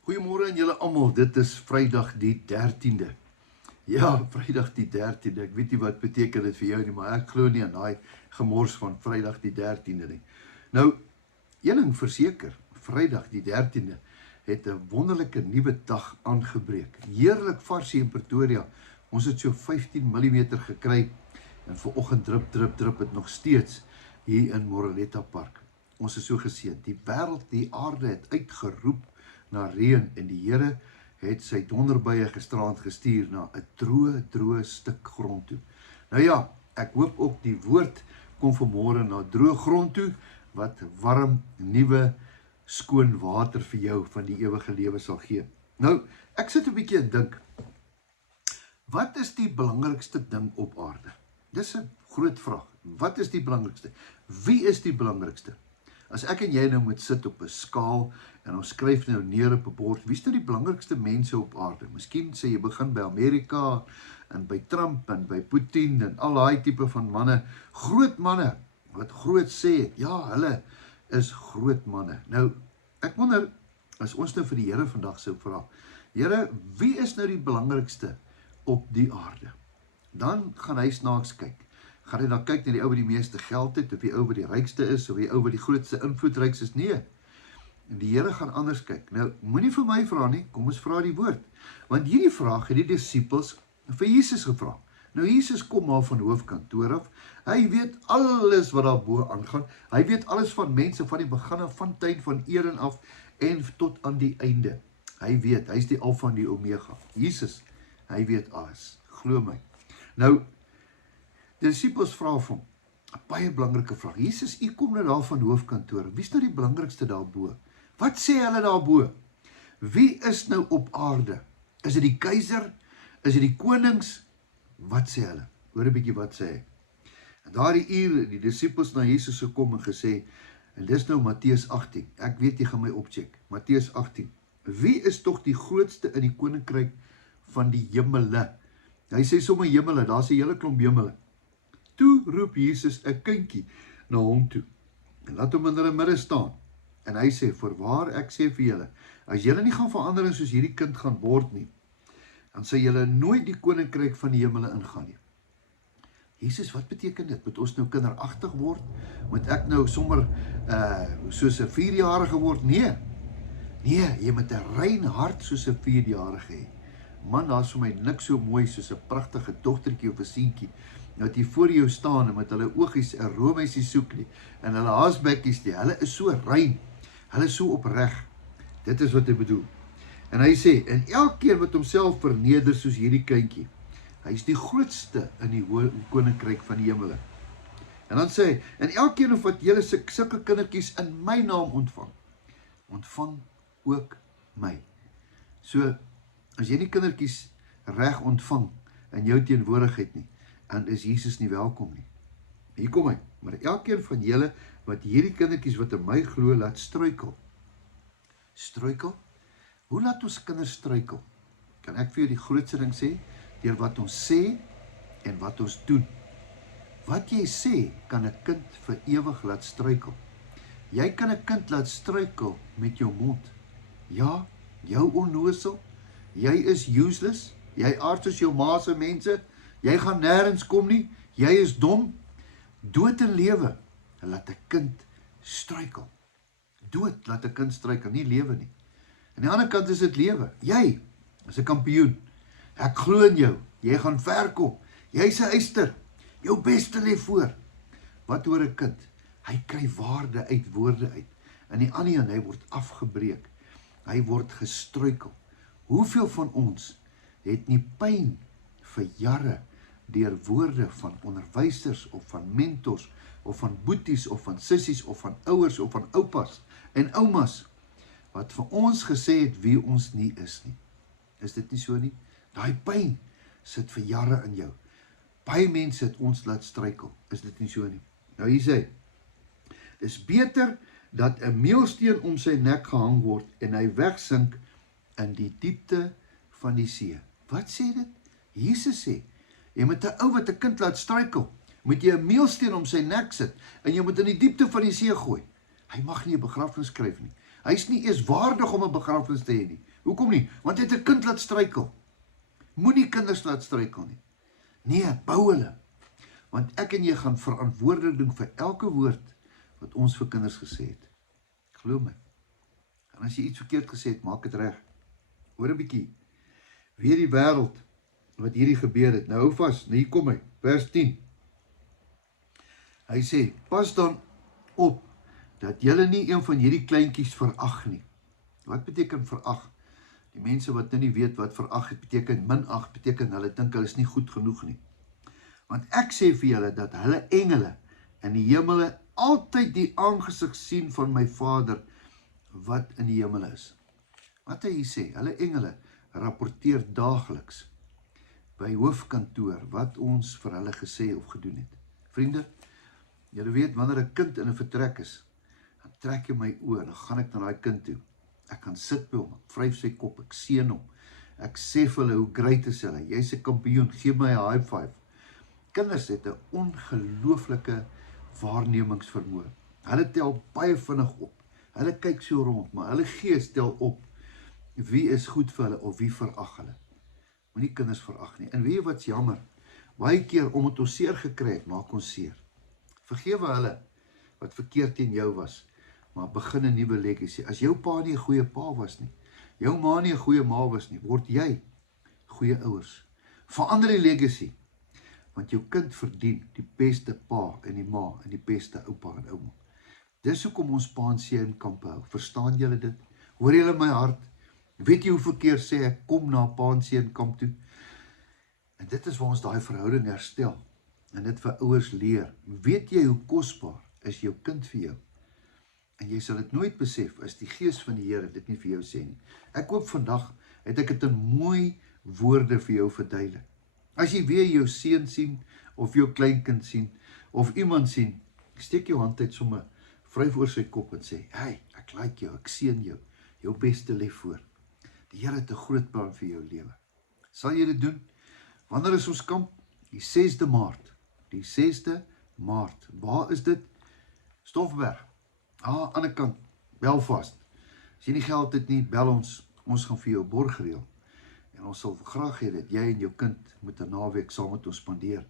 Goeiemôre aan julle almal, dit is Vrydag die 13de. Ja, Vrydag die 13de, ek weet nie wat beteken dit vir jou nie, maar ek glo nie aan daai gemors van Vrydag die 13de nie. Nou, een ding verseker, Vrydag die 13de het 'n wonderlike nuwe dag aangebreek. Heerlik vars hier in Pretoria, ons het so 15 mm gekry, en vanoggend drip het nog steeds hier in Moreletta Park. Ons is so geseën, die wêreld, die aarde het uitgeroep na reën en die Here het sy donderbuie gisteraand gestuur na 'n droë stuk grond toe. Nou ja, ek hoop ook die woord kom vanmôre na droë grond toe, wat warm, nuwe, skoon water vir jou van die ewige lewe sal gee. Nou, ek sit 'n bietjie en dink, wat is die belangrikste ding op aarde? Dis 'n groot vraag. Wat is die belangrikste? Wie is die belangrikste? As ek en jy nou moet sit op 'n skaal en ons skryf nou neer op 'n bord, wie is nou die belangrikste mense op aarde? Miskien sê jy begin by Amerika en by Trump en by Putin en al daai tipe van manne, groot manne wat groot sê, ja, hulle is groot manne. Nou, ek wonder as ons nou vir die Here vandag sou vra, Here, wie is nou die belangrikste op die aarde? Dan gaan hy snaaks kyk. Gaan hy dan kyk na die ou wat die meeste geld het, of die ou wat die rykste is, of die ou wat die grootste invloedryks is? Nee. En die Here gaan anders kyk. Nou, moenie vir my vra nie, kom ons vra die woord. Want hierdie vraag het die disippels vir Jesus gevra. Nou, Jesus kom maar van hoofkantoor af. Hy weet alles wat daarbo aangaan. Hy weet alles van mense, van die begin af, van tyd, van Eden af, en tot aan die einde. Hy weet, hy is die Alfa en die Omega. Jesus, hy weet alles. Glo my. Nou, die disippels vra vir hom 'n baie belangrike vraag. Jesus, u kom nou daar van hoofkantoor. Wie is nou die belangrikste daarbo? Wat sê hulle daarbo? Wie is nou op aarde? Is dit die keiser? Is dit die konings? Wat sê hulle? Hoor 'n bietjie wat sê hy. En daardie uur die disippels na Jesus gekom en gesê, en dis nou Matteus 18. Ek weet jy gaan my opcheck. Matteus 18. Wie is tog die grootste in die koninkryk van die hemele? Hy sê sommer hemele, daar's 'n hele klomp hemele. Toe roep Jesus 'n kindjie na hom toe en laat hom in hulle midde staan. En hy sê, voorwaar ek sê vir julle, as julle nie gaan verander soos hierdie kind gaan word nie, dan sal julle nooit die koninkryk van die hemele ingaan nie. Jesus, wat beteken dit? Moet ons nou kinderagtig word? Moet ek nou sommer soos 'n 4-jarige word? Nee, jy moet 'n rein hart soos 'n 4-jarige hê. Man, daar is vir my niks so mooi soos 'n pragtige dogtertjie of 'n seentjie, dat hier voor jou staan en met hulle oogies 'n roomeisie soek nie, en hulle haasbekkies nie, hulle is so rein, hulle is so opreg. Dit is wat hy bedoel. En hy sê, en elkeen wat homself verneder soos hierdie kindjie, hy is die grootste in die koninkryk van die hemele. En dan sê hy, en elkeen wat julle sulke kindertjies in my naam ontvang ook my. So, as jy nie kindertjies reg ontvang in jou teenwoordigheid nie, en is Jesus nie welkom nie. Hier kom hy, maar elkeen van julle wat hierdie kindertjies wat in my glo laat struikel. Struikel? Hoe laat ons kinders struikel? Kan ek vir jou die grootste ding sê? Deur wat ons sê en wat ons doen. Wat jy sê, kan 'n kind vir ewig laat struikel. Jy kan 'n kind laat struikel met jou mond. Ja, jou onnoosel, jy is useless, jy aard soos jou ma se mense, jy gaan nêrens kom nie, jy is dom. Dood en lewe, laat 'n kind struikel. Dood laat 'n kind struikel, nie lewe nie. Aan die ander kant is dit lewe. Jy is 'n kampioen. Ek glo in jou. Jy gaan ver kom. Jy's 'n eyster. Jou beste lê voor. Wat hoor 'n kind? Hy kry waarde uit woorde uit. En die ander een, hy word afgebreek. Hy word gestruikel. Hoeveel van ons het nie pyn vir jare deur woorde van onderwysers of van mentors of van boeties of van sissies of van ouers of van oupas en oumas wat vir ons gesê het wie ons nie is nie. Is dit nie so nie? Daai pyn sit vir jare in jou. Baie mense het ons laat struikel. Is dit nie so nie? Nou hier sê, dis beter dat 'n meelsteen om sy nek gehang word en hy wegsink in die diepte van die see. Wat sê dit? Jesus sê, jy moet 'n ou wat 'n kind laat struikel, moet jy 'n meelsteen om sy nek sit en jy moet in die diepte van die see gooi. Hy mag nie 'n begrafnis skryf nie. Hy is nie eers waardig om 'n begrafnis te hê nie. Hoekom nie? Want hy het 'n kind laat struikel. Moenie kinders laat struikel nie. Nee, bou hulle. Want ek en jy gaan verantwoordelik doen vir elke woord wat ons vir kinders gesê het. Glo my. En as jy iets verkeerd gesê het, maak dit reg. Hoor 'n bietjie. Weer die wêreld wat hierdie gebeur het. Nou hou vas, hier kom hy, vers 10. Hy sê, pas dan op dat julle nie een van hierdie kleintjies verag nie. Wat beteken verag? Die mense wat nou nie weet wat verag het, beteken minag, beteken hulle dink hulle is nie goed genoeg nie. Want ek sê vir julle dat hulle engele in die hemele altyd die aangesig sien van my Vader wat in die hemele is. Wat hy sê, hulle engele rapporteer daagliks by hoofkantoor wat ons vir hulle gesê of gedoen het. Vriende, julle weet wanneer 'n kind in 'n vertrek is, dan trek jy my oë en dan gaan ek na daai kind toe. Ek gaan sit by hom, ek vryf sy kop, ek seën hom. Ek sê vir hulle hoe great is hulle. Jy's 'n kampioen, gee my 'n high five. Kinders het 'n ongelooflike waarnemingsvermoë. Hulle tel baie vinnig op. Hulle kyk so rond, maar hulle gees tel op wie is goed vir hulle of wie verag hulle. Moenie kinders verag nie. En weet jy wat's jammer? Baie keer omdat ons seer gekry het, maak ons seer. Vergewe hulle wat verkeerd teen jou was, maar begin 'n nuwe legacy. As jou pa nie 'n goeie pa was nie, jou ma nie 'n goeie ma was nie, word jy goeie ouers. Verander die legacy, want jou kind verdien die beste pa en die ma en die beste oupa en ouma. Dis hoekom ons pa en seun kampe hou. Verstaan julle dit? Hoor julle my hart? Weet jy hoeveel keer sê ek kom na 'n pa en seun kamp toe? En dit is waar ons daai verhouding herstel en dit vir ouers leer. Weet jy hoe kosbaar is jou kind vir jou? En jy sal dit nooit besef as die gees van die Here dit nie vir jou sê nie. Ek hoop vandag het ek dit in mooi woorde vir jou verduidelik. As jy weer jou seun sien of jou kleinkind sien of iemand sien, steek jou hand uit sommer vryf oor sy kop en sê, hey, ek like jou, ek seën jou, jou beste lê voor. Die Here het 'n groot plan vir jou lewe. Sal jy dit doen? Wanneer is ons kamp? Die 6de Maart. Die 6de Maart. Waar is dit? Stoffberg. Aan die ander kant, Belfast. As jy nie geld het nie, bel ons. Ons gaan vir jou borg reël. En ons sal graag hê dat jy en jou kind moet 'n naweek saam met ons spandeer.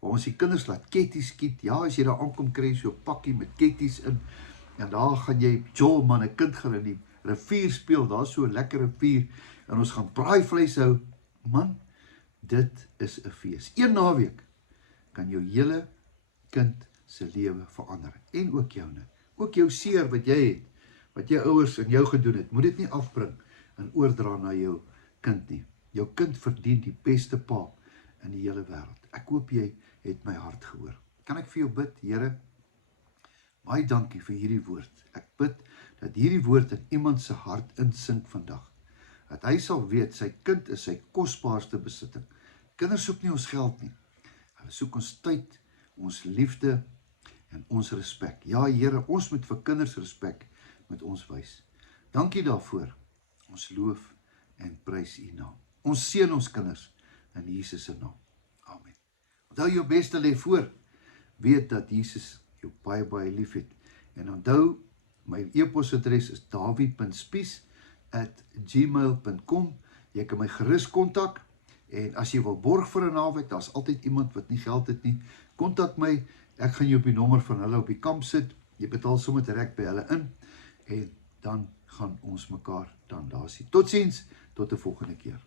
Waar ons die kinders laat ketties skiet. Ja, as jy daar aankom, kry jy so 'n pakkie met ketties in. En daar gaan jy, Joel man, 'n kind gaan in die rivier speel. Daar's so 'n lekker rivier. En ons gaan braaivleis hou. Man, dit is 'n fees. Een naweek kan jou hele kind se lewe verander. En ook joune. Ook jou seer wat jy het, wat jou ouers in jou gedoen het, moet dit nie afbring en oordra na jou kind nie. Jou kind verdien die beste pa in die hele wêreld. Ek hoop jy het my hart gehoor. Kan ek vir jou bid, Here? Baie dankie vir hierdie woord. Ek bid dat hierdie woord in iemand se hart insink vandag. Dat hy sal weet, sy kind is sy kosbaarste besitting. Kinders soek nie ons geld nie. Hulle soek ons tyd, ons liefde en ons respek. Ja, Here, ons moet vir kinders respek met ons wys. Dankie daarvoor. Ons loof en prys U naam. Ons seën ons kinders in Jesus se naam. Amen. Onthou jou beste lê voor. Weet dat Jesus jou baie baie liefhet. En onthou, my e-posadres is dawie.spies@gmail.com. Jy kan my gerus kontak. En as jy wil borg vir 'n naweek, daar's altyd iemand wat nie geld het nie. Kontak my. Ek gaan jou op die nommer van hulle op die kamp sit. Jy betaal sommer direk by hulle in. En dan gaan ons mekaar dan daar sien. Totsiens, tot 'n volgende keer.